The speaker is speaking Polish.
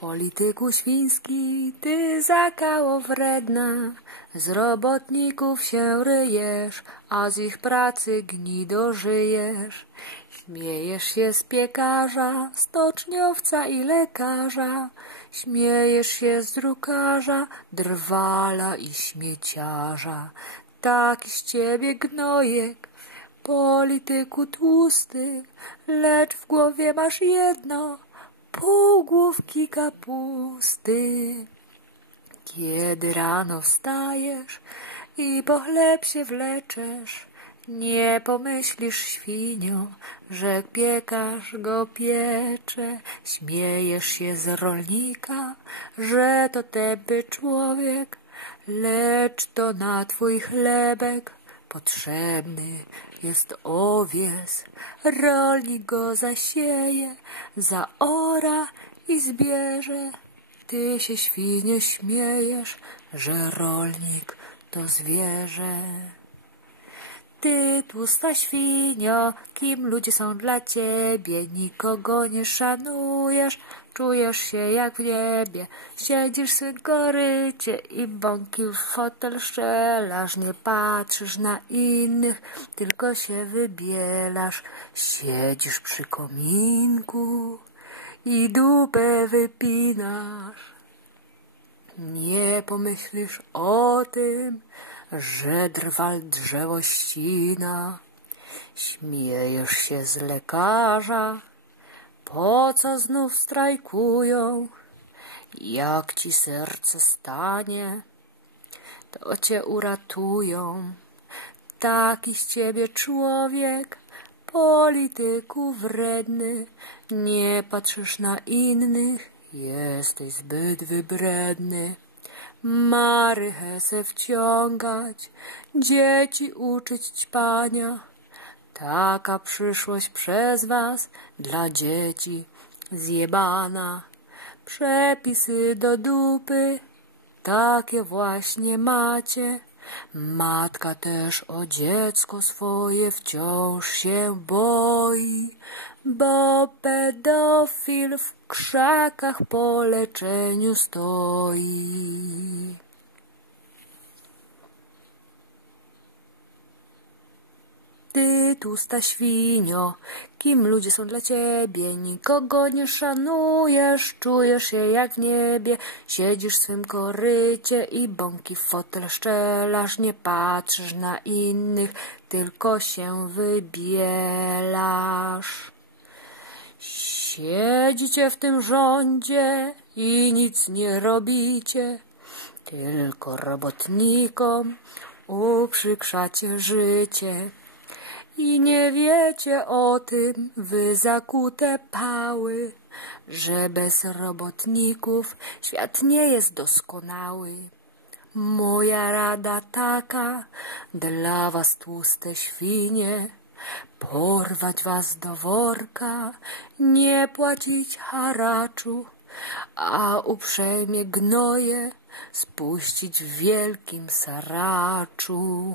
Polityku świński, ty zakało wredna, z robotników się ryjesz, a z ich pracy gnido żyjesz. Śmiejesz się z piekarza, stoczniowca i lekarza, śmiejesz się z drukarza, drwala i śmieciarza. Taki z ciebie gnojek, polityku tłusty, lecz w głowie masz jedno, pół główki kapusty. Kiedy rano wstajesz i po chleb się wleczesz, nie pomyślisz, świnio, że piekarz go piecze. Śmiejesz się z rolnika, że to tępy człowiek, lecz to na twój chlebek potrzebny jest owies. Rolnik go zasieje, zaora i zbierze. Ty się świnie śmiejesz, że rolnik to zwierzę. Ty tłusta świnio, kim ludzie są dla ciebie, nikogo nie szanujesz, czujesz się jak w niebie, siedzisz w korycie i bąki w fotel szczelasz, nie patrzysz na innych, tylko się wybielasz, siedzisz przy kominku i dupę wypinasz. Nie pomyślisz o tym, że drwal drzewo ścina. Śmiejesz się z lekarza, po co znów strajkują? Jak ci serce stanie, to cię uratują. Taki z ciebie człowiek, polityku wredny, nie patrzysz na innych, jesteś zbyt wybredny. Marychę wciągać, dzieci uczyć ćpania. Taka przyszłość przez was dla dzieci zjebana. Przepisy do dupy, takie właśnie macie. Matka też o dziecko swoje wciąż się boi, bo pedofil w krzakach po leczeniu stoi. Ty tłusta świnio, kim ludzie są dla ciebie, nikogo nie szanujesz, czujesz się jak niebie, siedzisz w swym korycie i bąki w fotel szczelasz, nie patrzysz na innych, tylko się wybielasz. Siedzicie w tym rządzie i nic nie robicie, tylko robotnikom uprzykrzacie życie. I nie wiecie o tym, wy zakute pały, że bez robotników świat nie jest doskonały. Moja rada taka dla was tłuste świnie, porwać was do worka, nie płacić haraczu, a uprzejmie gnoje spuścić w wielkim saraczu.